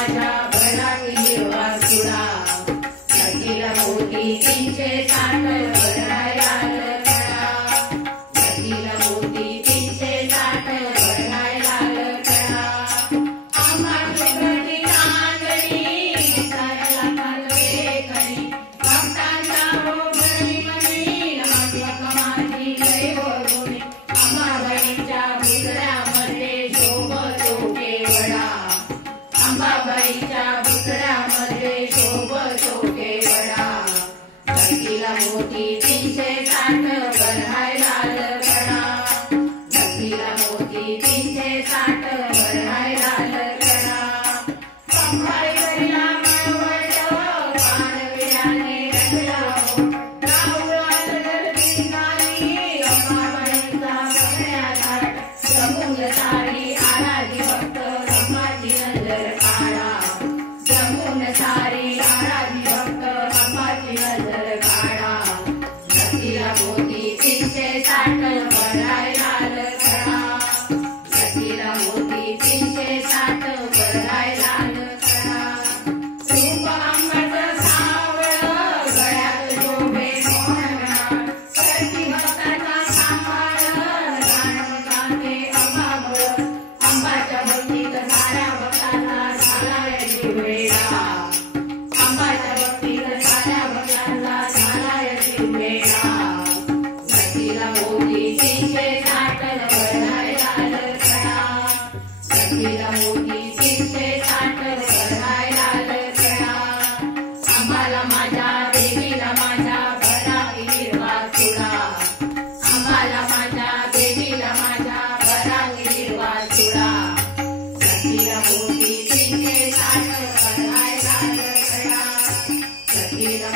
माझ्या भरावी हिरवा चुडा नदीला मोती 360 भरायला लकडा नदीला मोती 360 भरायला लकडा आंबाची घडी नांदणी साऱ्याला पालवे खरी भक्तांचा हो भरणी मनी नाटक माझी लय बघून अंबाबाईच्या बुकड्यामध्ये शोभतो केवडा अंबाबाईच्या बुकड्यामध्ये शोभतो केवडा नदीला मोती 360 भरायला लकडा नदीला मोती 360 भरायला लकडा अंबाईला मळवट पाणवियाने रंगला राहुळात गर्दी झाली अंबाबाईचा बघण्याचा जमून सारी आराधी भक्त रंगाची नजर काढा जमून सारी आराधी भक्त रंगाची नजर काढा नदीला मोती 360 भरायला लकडा नदीला मोती 360 भरायला लकडा रूप अंगाचं सावळं गळ्यात शोभे मोहना करती भक्ताचा सांभाळ गाणं गाते अंबाबळ अंबाच्या भक्तीत साऱ्या भक्तांना झालाय जीववेडा अंबाच्या भक्तीत साऱ्या भक्तांना झालाय जीववेडा नदीला मोती 360 भरायला लकडा नदीला मोती 360 भरायला लकडा अंबाला माझ्या देवीला माझ्या भरावी हिरवा चुडा अंबाला माझ्या देवीला माझ्या भरावी हिरवा चुडा नदीला मोती 360 भरायला लकडा नदीला